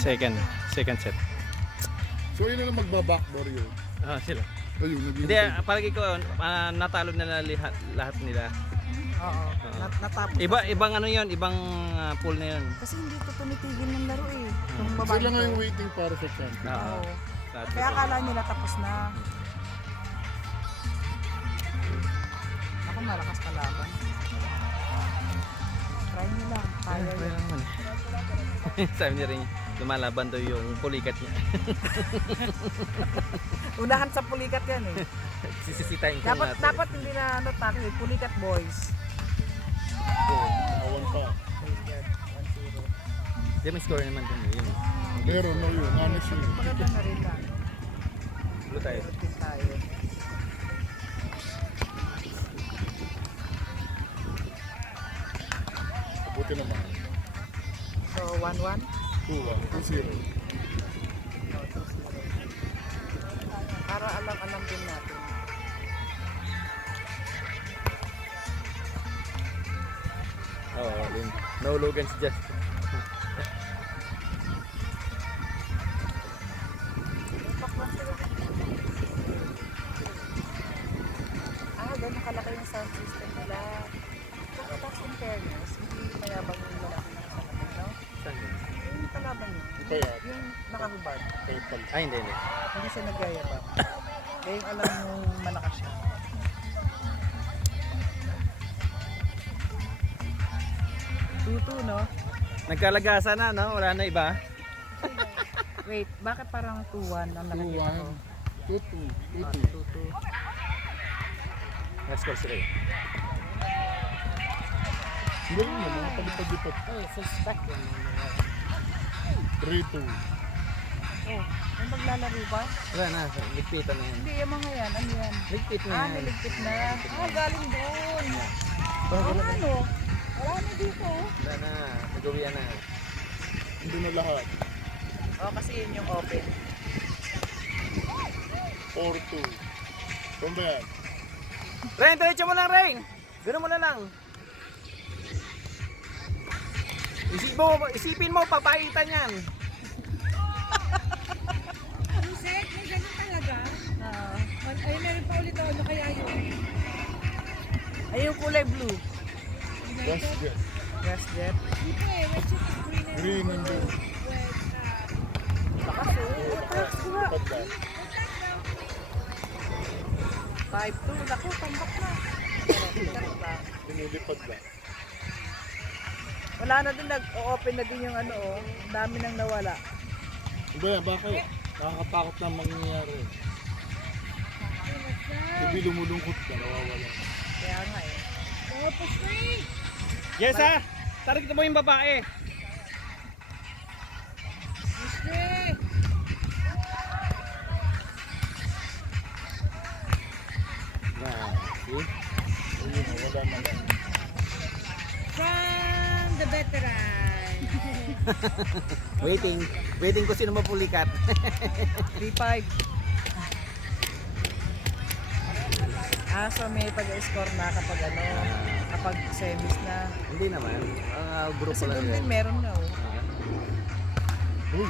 second set. So yun na magbabackdoor yun. Sila. Ayun, Hindi, palagi ko natalo na lahat nila. Oo. Natapos. Ibang ano 'yon, ibang pool na 'yon. Kasi hindi ko tumitigil ng laro eh. Yung babae Sila nga ko. yung waiting para sa champion. Oo. Lahat Kaya sila. akala nila tapos na. Ako malakas kalaban. Try nyo lang. Kaya Kaya yun. naman. Sabi niya rin, lumalaban daw yung pulikat niya. Unahan sa pulikat yan eh. Sisisitain ko natin. Dapat hindi na ano tayo, pulikat boys. Awan pa. Di may score naman din yun. Meron na yun, honestly. Maganda na rin lang. Blue tayo. Din tayo. Buti naman. So 1-1. 2-0. Para alam din natin. Oo, yun. No Logan's just. Doon nakalaki yung sound system nila. Saka that's in fairness, hindi mayabang yung lalaki na kasama mo, no? Saan yun? Yung kalaban niya. Ito yan. Yung nakahubad. Total. Ay, hindi. Hindi siya nagyayabang. Kaya yung alam mong malakas siya. Tutu, no? Nagkalagasa na, no? Wala na iba. Wait, bakit parang 2-1 ang nakikita ko? 2-2. 2-2. Let's go sila. Hindi rin naman, mga palipad-lipad. Suspect yun. 3-2. Oh, may maglalaro ba? Wala na, ligpitan na yan. Hindi, yung mga yan. Ano yan? Ligpit na yan. Niligpit na. Galing doon. Ano? Wala na dito. Wala na, nagawian na. Hindi na lahat. Oh, kasi yun yung open. 4-2. Saan ba yan? Rain, diretso mo lang, Rain! Gano'n mo na lang. Isipin mo, papaitan yan. Set, may ganun talaga. Ay, meron pa ulit ako. Ano kaya yun? Ay, yung kulay blue. Yes, yes. Yes, Jet. Dito eh, red chip is green and Green and blue. Lakas oh. Taas diba? Lipad lang. 5-2. Naku, tambak na. Pinilipad lang. Wala na din, nag-open na din yung ano oh. Ang dami nang nawala. Ano ba yan? Bakit? Nakakatakot na mangyayari. Hindi lumulungkot ka, nawawala. Kaya nga eh. Oh, pa-straight! Yes, ha? Target mo yung babae. Straight! See? Ayun, wala na lang. From the veteran. Waiting ko sino mapulikat. 3-5. So may pag-score na kapag ano, kapag semis na. Hindi naman. Grupo Kasi lang doon din yan. meron na oh. Uy,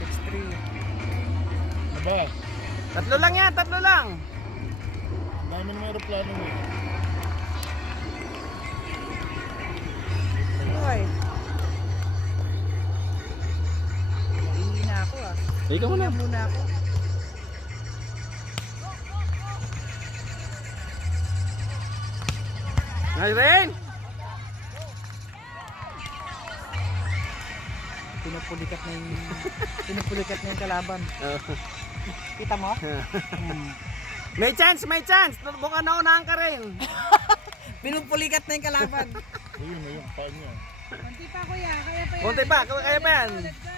6-3. ano ba? Tatlo lang yan, tatlo lang. Ang dami ng aeroplano mo. Hoy. Ihi na ako ah. Ikaw Ihi na. na muna ako. Ay, Rain! Pinupulikat na yung kalaban. Kita mo? May chance, may chance. Baka naunahan ka rin. Pinupulikat na yung kalaban. Ayun, ayun, paan niya. Konti pa kuya, kaya pa yan. Konti pa, kaya pa yan. Let's go!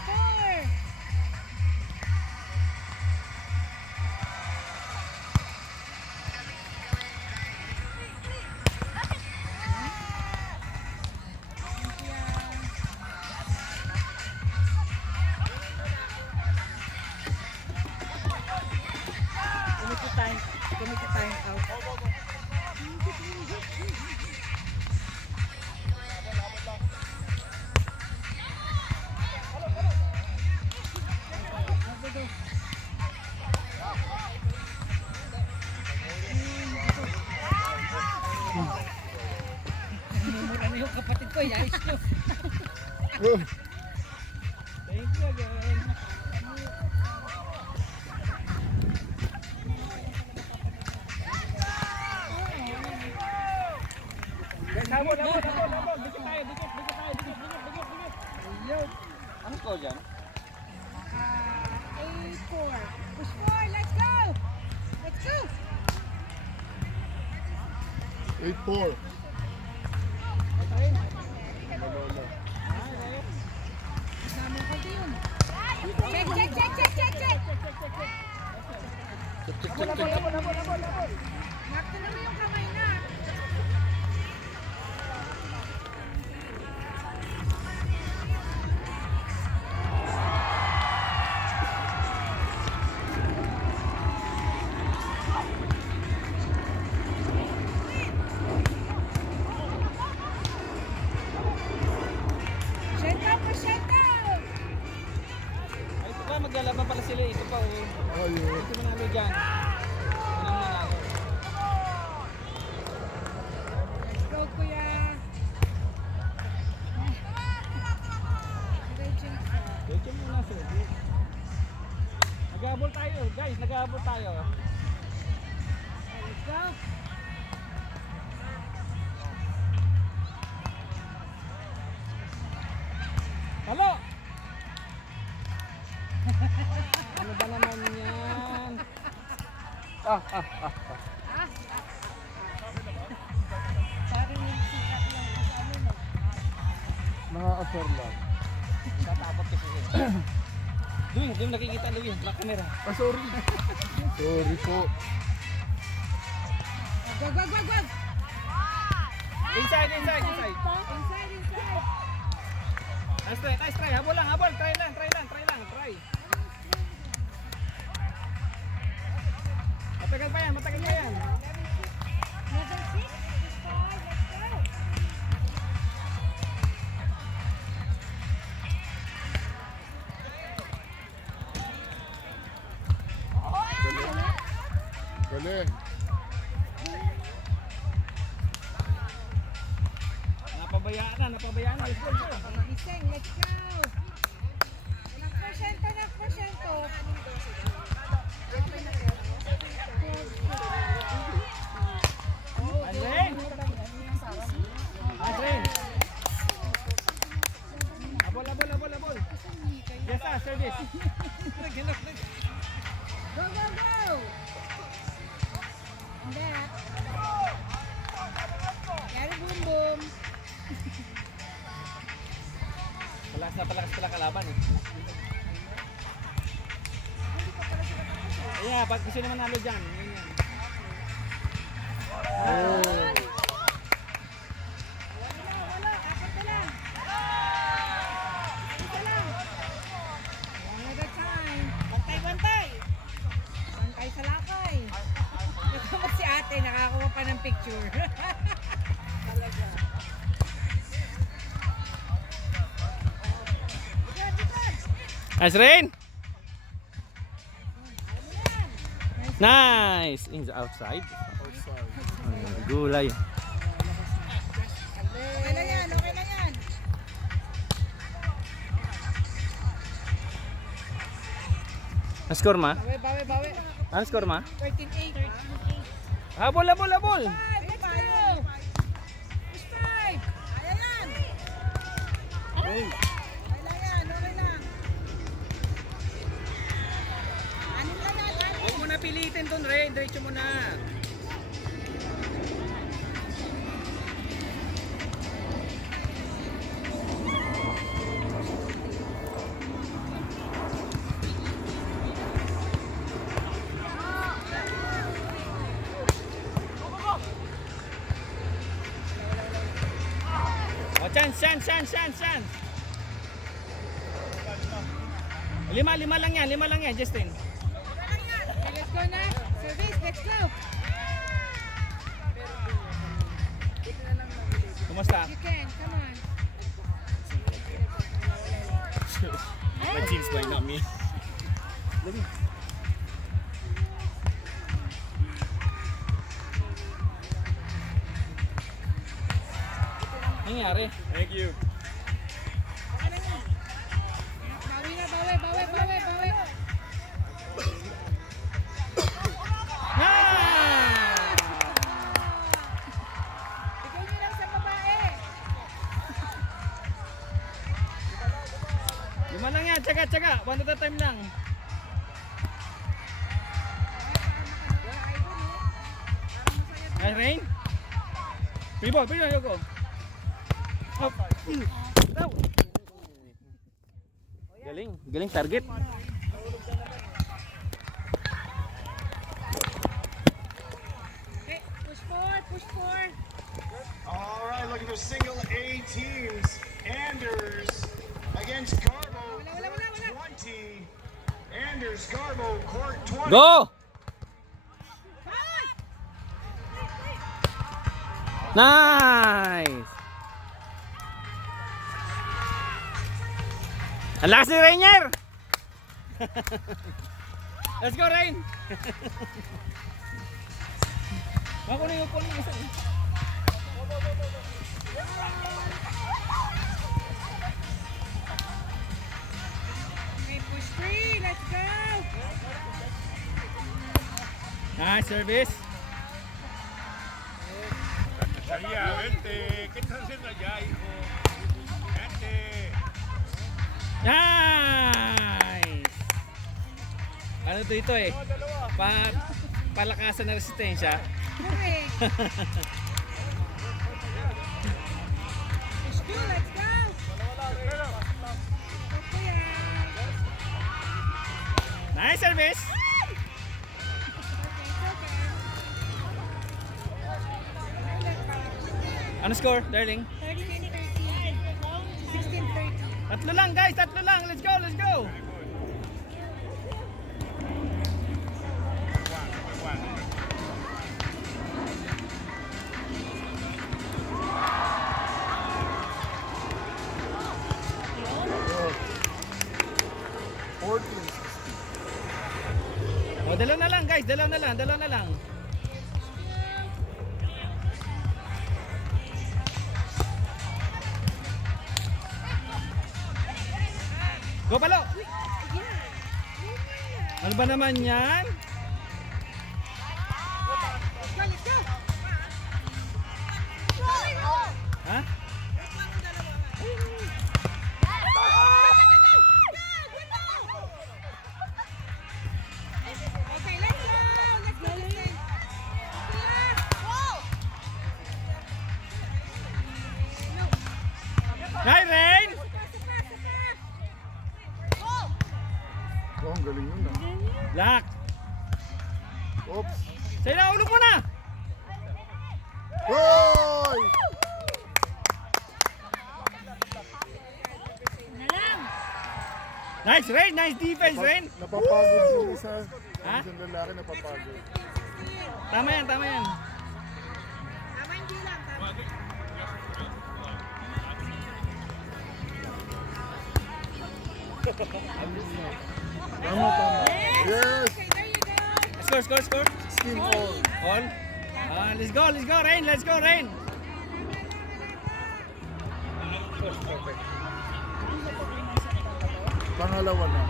Score! Committee time out. ko yan. Thank you again. Guys, habol. Dikit tayo. Ayun. Ano ko dyan? 8-4. Push 4. Let's go. 8-4. Kasama ko yun. Check. Nakto na mo yung kamay na. Shut down. Ay, ito pa, maglalaban pala sila. Ito pa, oh. Ayun. Ito manalo dyan. Ito na manalo. Let's go, kuya. Diretso muna, sir. Nag-aabol tayo, guys. Nag-aabol tayo. Let's go. Halo! Ano ba naman yan? Parang yung sikat lang ko sa ano, no? Nakaka-sir lang. Tatapot kasi sila. Doon nakikita, Louie. Black camera. Ah, sorry. Sorry po. Wag. Inside. Inside. Nice try. Habol lang. Try lang. Matagal pa yan. Level 6. Push 5. Let's go. Galing. Napabayaan na. Let's go. Iseng, let's go. Nag-porsyento. Andren! Abol. Yes, service. Go. And that. Yari boom. Palakas pala kalaban eh. Yeah, pag gusto naman nalo dyan. Yun yan. Oh. Wala. Apat na lang. Isa lang. One at a time. Bantay. Bantay sa lakay. Ito mo si ate, nakakuha pa ng picture. Talaga. Nice rain! Nice! In the outside. Gulay. Okay na yan. Ang score ma? Bawi. Ang score ma? 13-8. Habol! 5, let's go! Push 5! Ayan! Hey. Okay lang. Anim lang yan. Huwag mo na pilitin doon, Ren. Diretso mo na. Oh, chance. Lima lang yan, Justin. Okay, let's go na. Service, let's go. Kumusta? You can, come on. My team's playing, not me. Nangyari. Thank you. Bawi na, bawi. Ikaw nyo lang sa babae. Lima lang yan, tsaga. One at a time lang. Ay, Rain. Primo, Yoko. Up. Down. Galing target. Okay, push four. All right, looking for single A teams. Anders against Garbo, court 20. Anders, Garbo, court 20. Go! Nice! Ang lakas ni Rainier! Let's go, Rain! Ako na yung pulling isa. Okay, push three. Let's go. Nice service. Salía, vente. ¿Qué estás haciendo allá, hijo? Vente. Nice! Ano ito eh? Palakasan na resistensya. Okay. Push two. Let's go. Okay. Nice service! Ano score, darling? 13-13. 16-13. Tatlo lang guys, tatlo lang. Let's go! O, dalaw na lang guys, dalaw na lang. Go palo! Ano ba naman yan? Let's go. Ha? Okay, let's go. Nice, Rain! Oh, ang galing yun ah. Lock! Oops. Sa'yo na, ulog mo na! Hoy! Nice, Rain! Nice defense, Rain! Napapagod yung isa. Ha? Isang lalaki napapagod. Tama yan. Tama hindi lang. Tama. Tama. Yes! Okay, there you go. Score! Skin all. All? Let's go, Rain! Let's go, Rain! Pangalawa na.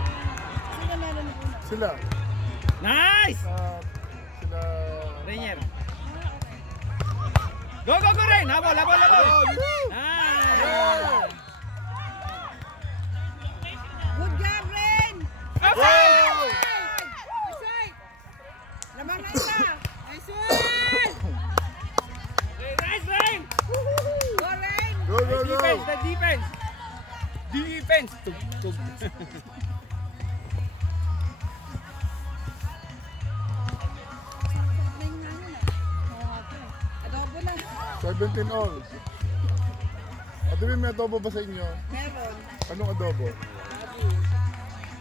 Sila. Nice! Sila. Rainier. Go, Rain! Habol! Oh, woo! Nice! Yeah! Good job, Ren. Up! Wow! That's right. Lamang na isa. Nice one. Nice, Rain! Go, Ren. Go, go, go! The defense! Tug. Adobo na. 17 all. Adobo, may adobo ba sa inyo? Meron. Anong adobo?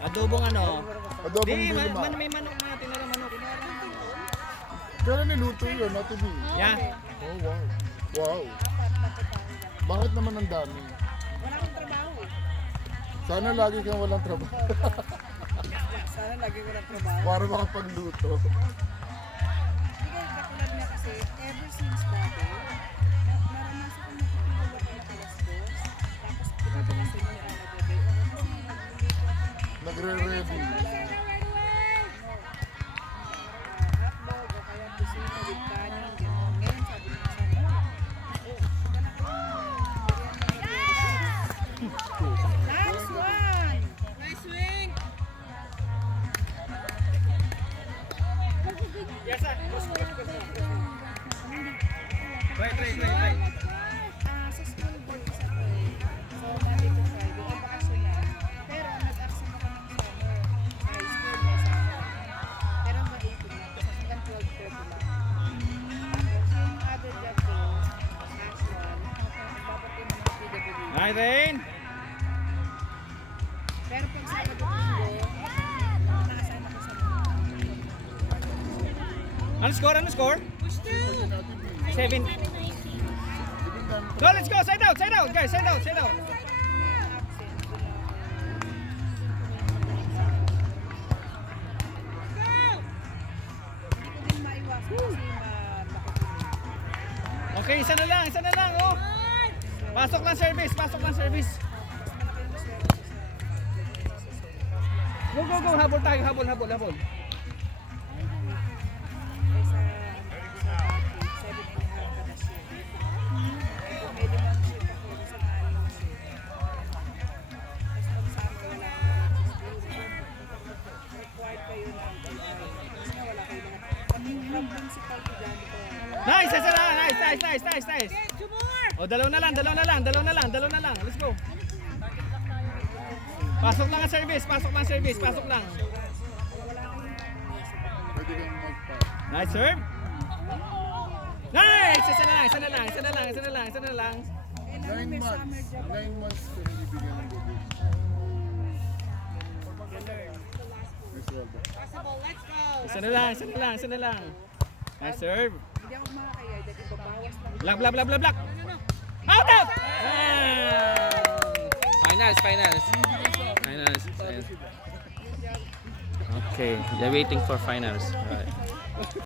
Adobong ano? Adobong Di, bilima. may manok na, tinara manok. Kailan niluto yun, Ate B? Yeah. Oh, wow. Wow. Bakit naman ang dami? Wala akong trabaho. Sana lagi kang walang trabaho. Sana lagi ko ng trabaho. Para makapagluto. Hindi kayo katulad niya kasi ever since dati, naranasan ko magtutulog ako na Sa school board kasi ako eh. So, Monday to Friday, ay bakasyon na. Pero nag-absent ako ng summer. Sa high school, may summer. Pero hanggang 18 lang. Tapos hanggang 12:30 lang. Tapos yung other job ko, casual. Nagbabatid ng mga PWD. Hi, Rain. Pero pag sa Linggo, naka-assign ako sa mga. Ano score? Ano score? 7. Go, let's go. Side out, guys. Side out. Absent, doon ako. Hindi ko din maiwasan kasi makukunin. Okay, isa na lang, oh. Pasok lang service. Mas malaki yung swerte ko sa Go. Habol tayo, habol. kaysa sa dati, 7.5 kada shift. Ay, kung may 5 shift ako, isang 6 shift. Tapos pag sa amin, wala akong required kayo ng kasi nga wala kayo lahat. Pati yung club principal ko dyan, ito. Nice, isa na. Nice. Oh, dalaw na lang. Let's go. Pasok lang ang service. Pasok lang. Nice serve. Nice! Isa na lang. Eh, namin may summer job ako. 9 months ko hindi bigyan ng gold. May sweldo. Isa na lang. Nice serve. Hindi ako makakaya dahil ibabawas lang. Block. Out! Finals. Okay, they're waiting for finals. Alright.